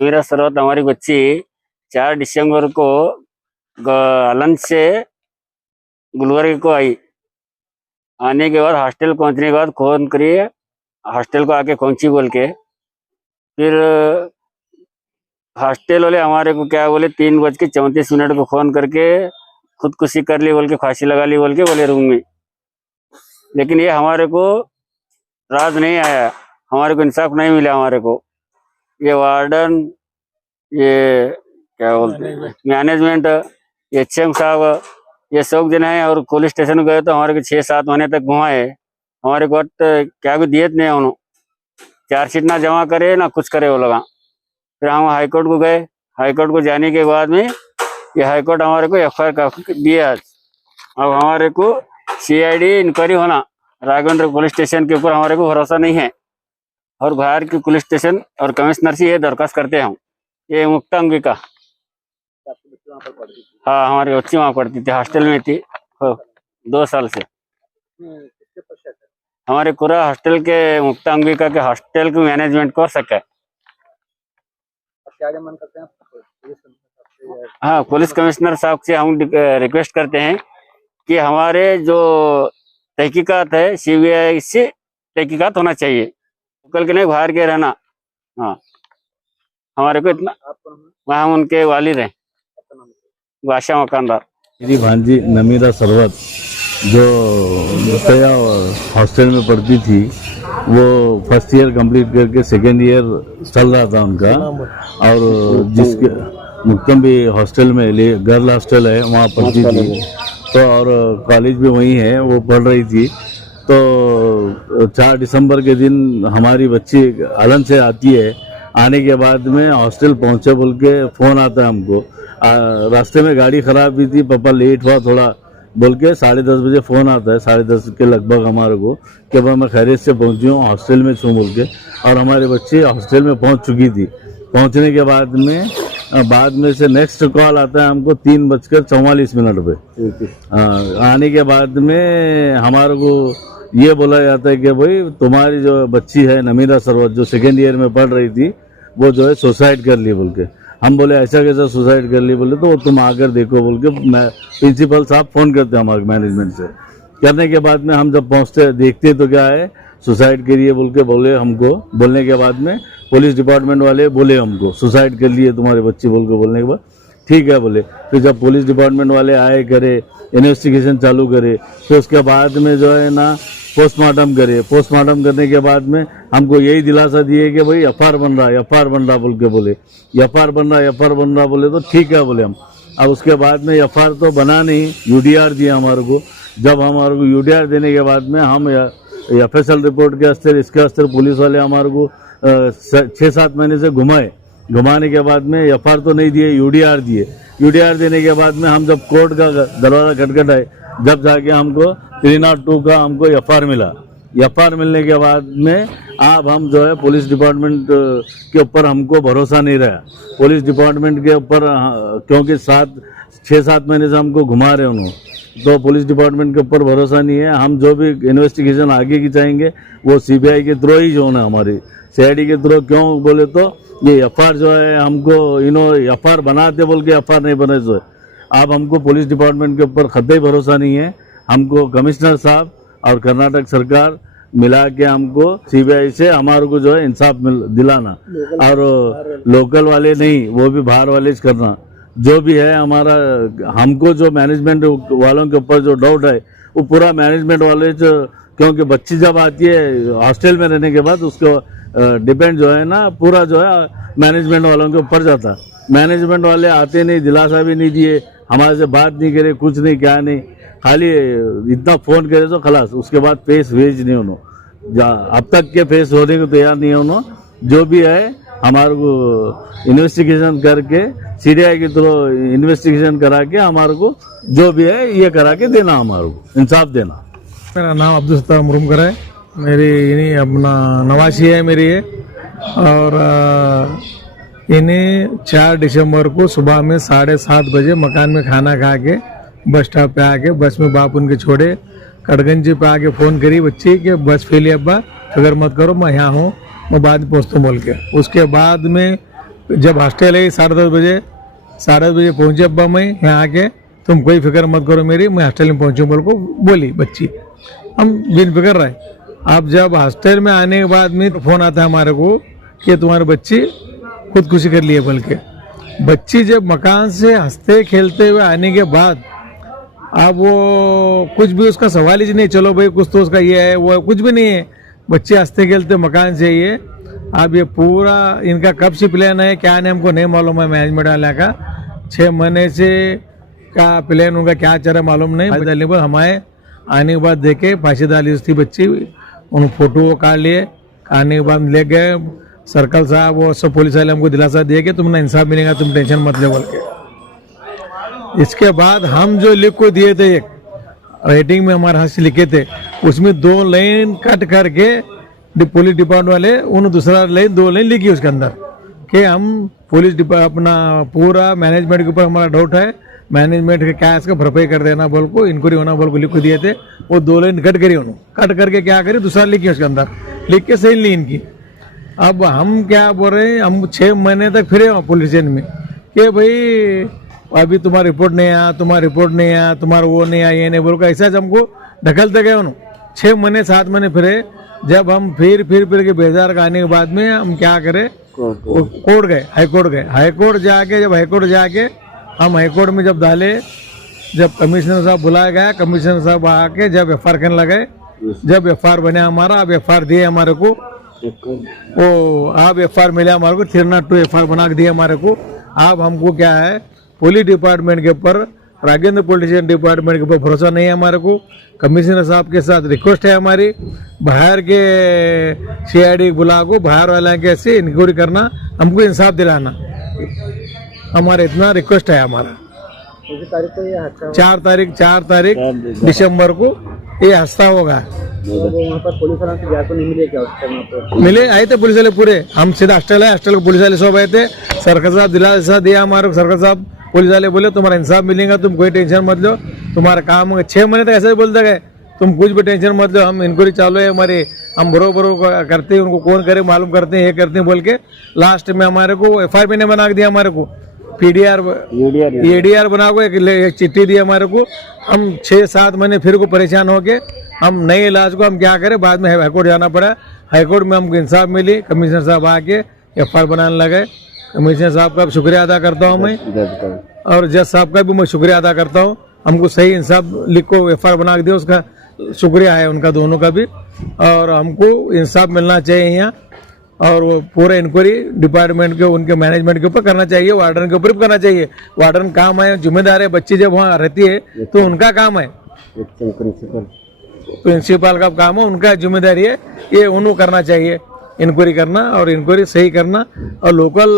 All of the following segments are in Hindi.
मेरा सर्वत हमारी बच्ची 4 दिसंबर को अलन से गुलबर्ग को आई। आने के बाद हॉस्टल पहुंचने के बाद फोन करिए, हॉस्टल को आके पहुंची बोल के। फिर हॉस्टल वाले हमारे को क्या बोले, 3:34 को फोन करके खुदकुशी कर ली बोल के, फांसी लगा ली बोल के बोले रूम में। लेकिन ये हमारे को राज नहीं आया, हमारे को इंसाफ नहीं मिला। हमारे को ये वार्डन, ये क्या बोलते हैं मैनेजमेंट, ये HM साहब, ये सब जन है। और पुलिस स्टेशन गए तो हमारे को 6-7 महीने तक घुमाए। हमारे को क्या भी दिए नहीं उन्होंने, चार्जशीट ना जमा करे ना कुछ करे वो लोग। फिर हम हाईकोर्ट को गए। हाईकोर्ट को जाने के बाद में ये हाईकोर्ट हमारे को FIR दिया। अब हमारे को CID इंक्वायरी होना, राघवेंद्र पुलिस स्टेशन के ऊपर हमारे को भरोसा नहीं है। और बाहर की पुलिस स्टेशन और कमिश्नर से ये दरखास्त करते हैं हम। ये मुक्ता अंगिका, हाँ हमारी बच्ची वहाँ पढ़ती थी, हॉस्टल में थी 2 साल से। हमारे पूरा हॉस्टल के मुक्ता अंगिका के हॉस्टल के मैनेजमेंट को सके। क्या डिमांड करते हैं आप? हाँ, पुलिस कमिश्नर साहब से हम रिक्वेस्ट करते हैं कि हमारे जो तहकीकात है CBI से तहकीकात होना चाहिए, कल के नहीं बाहर के रहना। हाँ, हमारे को इतना, वहाँ हम उनके वालिद हैं, बादशाह मकानदार। मेरी भांजी नमीरा सरवत जो मुस्तैया हॉस्टल में पढ़ती थी, वो फर्स्ट ईयर कंप्लीट करके सेकेंड ईयर चल रहा था उनका। और जिसके मुक्तम भी हॉस्टल में गर्ल हॉस्टल है, वहाँ पढ़ती थी। तो और कॉलेज भी वहीं है, वो पढ़ रही थी। तो 4 दिसंबर के दिन हमारी बच्ची अलन से आती है। आने के बाद में हॉस्टल पहुँचे बोल के फ़ोन आता है हमको। रास्ते में गाड़ी ख़राब भी थी, पापा लेट हुआ थोड़ा बोल के 10:30 बजे फ़ोन आता है, 10:30 के लगभग हमारे को, कि मैं खैरियत से पहुंची हूँ, हॉस्टल में छूँ बोल के। और हमारे बच्चे हॉस्टल में पहुंच चुकी थी। पहुंचने के बाद में से नेक्स्ट कॉल आता है हमको 3:44 पे। आने के बाद में हमारे को ये बोला जाता है कि भाई तुम्हारी जो बच्ची है नमीरा सरवत, जो सेकेंड ईयर में पढ़ रही थी, वो जो है सुसाइड कर ली बोल के। हम बोले ऐसा कैसा सुसाइड कर ली? बोले तो तुम आकर देखो बोल के प्रिंसिपल साहब फ़ोन करते हैं हमारे मैनेजमेंट से। करने के बाद में हम जब पहुंचते देखते तो क्या है, सुसाइड करिए बोल के बोले हमको। बोलने के बाद में पुलिस डिपार्टमेंट वाले बोले हमको सुसाइड कर लिए तुम्हारी बच्ची बोल के। बोलने के बाद ठीक है बोले। फिर जब पुलिस डिपार्टमेंट वाले आए, करे इन्वेस्टिगेशन चालू करे, फिर उसके बाद में जो है ना पोस्टमार्टम करे। पोस्टमार्टम करने के बाद में हमको यही दिलासा दिए कि भाई FIR बन रहा बोल के बोले। FIR बन रहा बोले तो ठीक है बोले हम। अब उसके बाद में FIR तो बना नहीं, UDR दिया हमारे को। जब हमारे को UDR देने के बाद में हम FSL रिपोर्ट के अस्तर, इसके अस्तर पुलिस वाले हमारे को 6-7 महीने से घुमाने के बाद में FIR तो नहीं दिए, UDR दिए। UDR देने के बाद में हम जब कोर्ट का दरवाज़ा खटखटाए, जब जाके हमको 302 का हमको FIR मिला। FIR मिलने के बाद में अब हम जो है पुलिस डिपार्टमेंट के ऊपर हमको भरोसा नहीं रहा। पुलिस डिपार्टमेंट के ऊपर क्योंकि 6-7 महीने से हमको घुमा रहे उन्होंने, तो पुलिस डिपार्टमेंट के ऊपर भरोसा नहीं है। हम जो भी इन्वेस्टिगेशन आगे की चाहेंगे वो CBI के थ्रू ही जो है हमारी CID के थ्रू। क्यों बोले तो ये FIR जो है हमको FIR बनाते बोल के FIR नहीं बने जो है। अब हमको पुलिस डिपार्टमेंट के ऊपर कतई भरोसा नहीं है। हमको कमिश्नर साहब और कर्नाटक सरकार मिला के हमको CBI से हमारे को जो है इंसाफ दिलाना, और लोकल वाले नहीं, वो भी बाहर वाले करना। जो भी है हमारा, हमको जो मैनेजमेंट वालों के ऊपर जो डाउट है वो पूरा मैनेजमेंट वाले जो, क्योंकि बच्ची जब आती है हॉस्टल में रहने के बाद उसको डिपेंड जो है ना पूरा जो है मैनेजमेंट वालों के ऊपर जाता। मैनेजमेंट वाले आते नहीं, दिलासा भी नहीं दिए, हमारे से बात नहीं करे, कुछ नहीं, क्या नहीं, खाली इतना फ़ोन करे तो खलास। उसके बाद फेस भेज नहीं उन्होंने, अब तक के फेस होने को तैयार नहीं है उन्होंने। जो भी है हमारे को इन्वेस्टिगेशन करके CBI के थ्रू इन्वेस्टिगेशन करा के हमारे को जो भी है ये करा के देना, हमारे को इंसाफ देना। मेरा नाम अब्दुल सत्तार मुरुमकर है। मेरी अपना नवासी है मेरी है। और इन्हें 4 दिसंबर को सुबह में 7:30 बजे मकान में खाना खा के बस स्टॉप पे आके बस में बाप उनके छोड़े, कटगंज पे आके फ़ोन करी बच्ची कि बस फेली अब्बा, फिक्र मत करो मैं यहाँ हूँ, मैं बाद में पहुँचता हूँ बोल के। उसके बाद में जब हॉस्टल है 10:30 बजे पहुंचे अब्बा मैं यहाँ आके, तुम कोई फिक्र मत करो मेरी, मैं हॉस्टल में पहुंचूं बोल को बोली बच्ची। हम बिन फिक्र रहे। अब जब हॉस्टल में आने के बाद में फोन आता है हमारे को कि तुम्हारी बच्ची खुदकुशी कर लिए बोल के। बच्ची जब मकान से हंसते खेलते हुए आने के बाद अब वो कुछ भी उसका सवाल ही नहीं, चलो भाई कुछ तो उसका ये है वो है, कुछ भी नहीं है। बच्चे हंसते खेलते मकान से ये। अब ये पूरा इनका कब से प्लान है क्या नहीं हमको नहीं मालूम है, मैनेजमेंट वाला का 6 महीने से का प्लान उनका क्या चल रहा मालूम नहीं। हमारे आने के बाद देखे फांसी डाली थी बच्ची, उन फोटो वो काट लिए। आने के बाद ले गए सर्कल साहब, वो सब पुलिस वाले हमको दिलासा दिए कि तुमने इंसाफ मिलेगा, तुम टेंशन मत ले बोल के। इसके बाद हम जो लिख को दिए थे, एक राइटिंग में हमारे हाथ से लिखे थे, उसमें 2 लाइन कट करके पुलिस डिपार्टमेंट वाले उन दूसरा लाइन 2 लाइन लिखी उसके अंदर कि हम पुलिस अपना पूरा मैनेजमेंट के ऊपर हमारा डाउट है, मैनेजमेंट के क्या इसका भरपाई कर देना बोल को, इंक्वायरी होना बोल को लिख को दिए थे। वो 2 लाइन कट करी उन्होंने, कट करके क्या करी दूसरा लिखी उसके अंदर, लिख के सही ली इनकी। अब हम क्या बोल रहे हैं, हम 6 महीने तक फिरे पुलिस स्टेशन में कि भाई अभी तुम्हारा रिपोर्ट नहीं आया, तुम्हारा रिपोर्ट नहीं आया, तुम्हारा वो नहीं आया, ये नहीं बोल कर ऐसा हमको ढकलते गए उन्होंने। 6 महीने 7 महीने फिरे। जब हम फिर के बेजार का आने के बाद में हम क्या करें, कोर्ट गए, हाईकोर्ट गए। हाईकोर्ट जाके जब हाईकोर्ट जाके हम हाईकोर्ट में जब डाले, जब कमिश्नर साहब बुलाया गया, कमिश्नर साहब आके जब FR करने लगे, जब FR बने हमारा, अब FR दिए हमारे को, वो अब FR मिले हमारे को, 302 FR बना के दिए हमारे को। अब हमको क्या है, पुलिस डिपार्टमेंट के ऊपर, राजेंद्र पुलिस डिपार्टमेंट के ऊपर भरोसा नहीं है हमारे को। कमिश्नर साहब के साथ रिक्वेस्ट है हमारी, बाहर के CID बुला को, बाहर वाला के ऐसे इंक्वायरी करना, हमको इंसाफ दिलाना, हमारा इतना रिक्वेस्ट है हमारा। 4 तारीख दिसंबर को ये हादसा होगा। वहाँ पर पुलिस वालों से जाकर नहीं मिले क्या उस टाइम पे? मिले, आए थे पुलिस वाले पूरे। हम सीधा हॉस्टल है, हॉस्टल को पुलिस वाले सब आए थे। सरकार साहब दिलासा दिया हमारे को, सरकार साहब पुलिस वाले बोले तुम्हारा इंसाफ मिलेगा, तुम कोई टेंशन मत लो, तुम्हारा काम होगा। 6 महीने तक ऐसे ही बोलते गए, तुम कुछ भी टेंशन मत लो, हम इंक्वायरी चालू है हमारे, हम बरोबर करते हैं, उनको कौन करे मालूम करते हैं, ये करते हैं बोल के। लास्ट में हमारे को FIR ने बना दिया हमारे को, ADR बना को एक चिट्ठी दी हमारे को। हम 6-7 महीने फिर को परेशान होके हम नए इलाज को हम क्या करें, बाद में हाईकोर्ट जाना पड़ा। हाईकोर्ट में हमको इंसाफ मिली, कमिश्नर साहब आके FIR बनाने लगे। कमिश्नर साहब का शुक्रिया अदा करता हूँ मैं, और जज साहब का भी मैं शुक्रिया अदा करता हूँ। हमको सही इंसाफ लिख को FIR बना के दिया, उसका शुक्रिया है उनका दोनों का भी। और हमको इंसाफ मिलना चाहिए यहाँ, और वो पूरे इंक्वायरी डिपार्टमेंट के, उनके मैनेजमेंट के ऊपर करना चाहिए, वार्डन के ऊपर भी करना चाहिए। वार्डन काम है, जिम्मेदार है, बच्ची जब वहाँ रहती है तो उनका काम है, प्रिंसिपल का काम है, उनका जिम्मेदारी है, ये उन्होंने करना चाहिए, इंक्वायरी करना और इंक्वायरी सही करना। और लोकल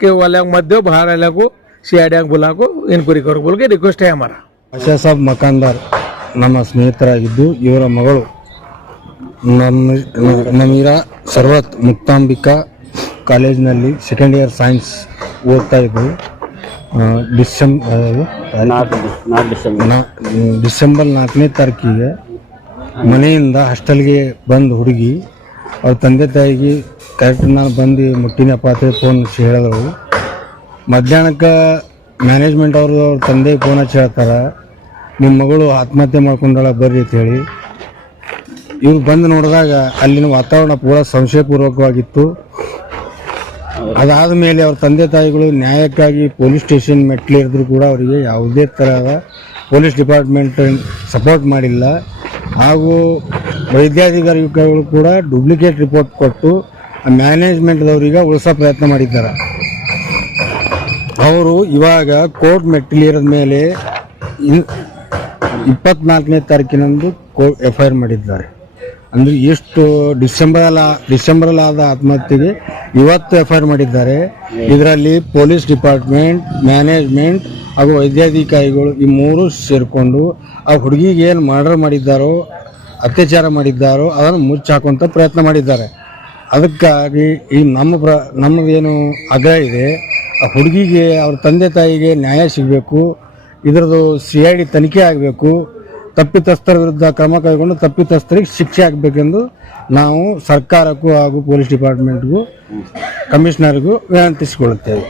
के वाले मत दो, बाहर वाले को CID बुला को इंक्वायरी करो बोल के रिक्वेस्ट है हमारा। ಆಶಾ ಸಾಬ್ ಮಕಾನ್ದಾರ್ ನಮ್ಮ ಸ್ನೇಹಿತರಾಗಿದ್ದು, ಇವರ ಮಗಳು ನಮೀರಾ ಸರ್ವತ್ ಮುಕ್ತಾಂಬಿಕಾ ಕಾಲೇಜಿನಲ್ಲಿ ಸೆಕೆಂಡ್ ಇಯರ್ ಸೈನ್ಸ್ ಓದ್ತಾ ಇದ್ದರು. ಡಿಸೆಂಬರ್ 4ನೇ ತಾರೀಕಿಗೆ ಮನೆಯಿಂದ ಹಾಸ್ಟೆಲ್ಗೆ ಬಂದು ಹುಡುಗಿ ಅವ್ರ ತಂದೆ ತಾಯಿಗೆ ಕರೆಕ್ಟ್ ನಾನು ಬಂದು ಮುಟ್ಟಿನಪ್ಪ ಅಂತ ಫೋನ್ ಹೇಳಿದ್ರು. ಮಧ್ಯಾಹ್ನಕ್ಕೆ ಮ್ಯಾನೇಜ್ಮೆಂಟ್ ಅವ್ರ ತಂದೆ ಫೋನ್ ಹಚ್ಚಿ ಹೇಳ್ತಾರೆ, ನಿಮ್ಮ ಮಗಳು ಆತ್ಮಹತ್ಯೆ ಮಾಡ್ಕೊಂಡಾಳ ಬರ್ರಿ ಅಂತ ಹೇಳಿ. ಇವ್ರು ಬಂದು ನೋಡಿದಾಗ ಅಲ್ಲಿನ ವಾತಾವರಣ ಪೂರ ಸಂಶಯಪೂರ್ವಕವಾಗಿತ್ತು. ಅದಾದ ಮೇಲೆ ಅವ್ರ ತಂದೆ ತಾಯಿಗಳು ನ್ಯಾಯಕ್ಕಾಗಿ ಪೊಲೀಸ್ ಸ್ಟೇಷನ್ ಮೆಟ್ಲಿರಿದ್ರು ಕೂಡ ಅವರಿಗೆ ಯಾವುದೇ ಥರದ ಪೊಲೀಸ್ ಡಿಪಾರ್ಟ್ಮೆಂಟ್ ಸಪೋರ್ಟ್ ಮಾಡಿಲ್ಲ. ಹಾಗೂ ವೈದ್ಯಾಧಿಕಾರಿಗಳು ಕೂಡ ಡೂಪ್ಲಿಕೇಟ್ ರಿಪೋರ್ಟ್ ಕೊಟ್ಟು ಮ್ಯಾನೇಜ್ಮೆಂಟ್ದವ್ರಿಗೆ ಉಳಿಸೋ ಪ್ರಯತ್ನ ಮಾಡಿದ್ದಾರೆ. ಅವರು ಇವಾಗ ಕೋರ್ಟ್ ಮೆಟ್ಟಿಲಿರದ ಮೇಲೆ 24ನೇ ತಾರೀಕಿನಂದು FIR ಮಾಡಿದ್ದಾರೆ. ಅಂದರೆ ಎಷ್ಟು ಡಿಸೆಂಬರಲ್ಲಿ ಆದ ಆತ್ಮಹತ್ಯೆಗೆ ಇವತ್ತು FIR ಮಾಡಿದ್ದಾರೆ. ಇದರಲ್ಲಿ ಪೊಲೀಸ್ ಡಿಪಾರ್ಟ್ಮೆಂಟ್, ಮ್ಯಾನೇಜ್ಮೆಂಟ್ ಹಾಗೂ ವೈದ್ಯಾಧಿಕಾರಿಗಳು ಈ ಮೂರು ಸೇರಿಕೊಂಡು ಆ ಹುಡುಗಿಗೆ ಏನು ಮರ್ಡರ್ ಮಾಡಿದ್ದಾರೋ, ಅತ್ಯಾಚಾರ ಮಾಡಿದ್ದಾರೋ ಅದನ್ನು ಮುಚ್ಚಾಕುವಂಥ ಪ್ರಯತ್ನ ಮಾಡಿದ್ದಾರೆ. ಅದಕ್ಕಾಗಿ ಈ ನಮ್ಮದೇನು ಆಗ್ರಹ ಇದೆ, ಆ ಹುಡುಗಿಗೆ ಅವ್ರ ತಂದೆ ತಾಯಿಗೆ ನ್ಯಾಯ ಸಿಗಬೇಕು, ಇದರದ್ದು CID ತನಿಖೆ ಆಗಬೇಕು. ತಪ್ಪಿತಸ್ಥರ ವಿರುದ್ಧ ಕ್ರಮ ಕೈಗೊಂಡು ತಪ್ಪಿತಸ್ಥರಿಗೆ ಶಿಕ್ಷೆ ಆಗಬೇಕೆಂದು ನಾವು ಸರ್ಕಾರಕ್ಕೂ ಹಾಗೂ ಪೊಲೀಸ್ ಡಿಪಾರ್ಟ್ಮೆಂಟ್ಗೂ ಕಮಿಷನರ್ಗೂ ವಿನಂತಿಸಿಕೊಳ್ಳುತ್ತೇವೆ.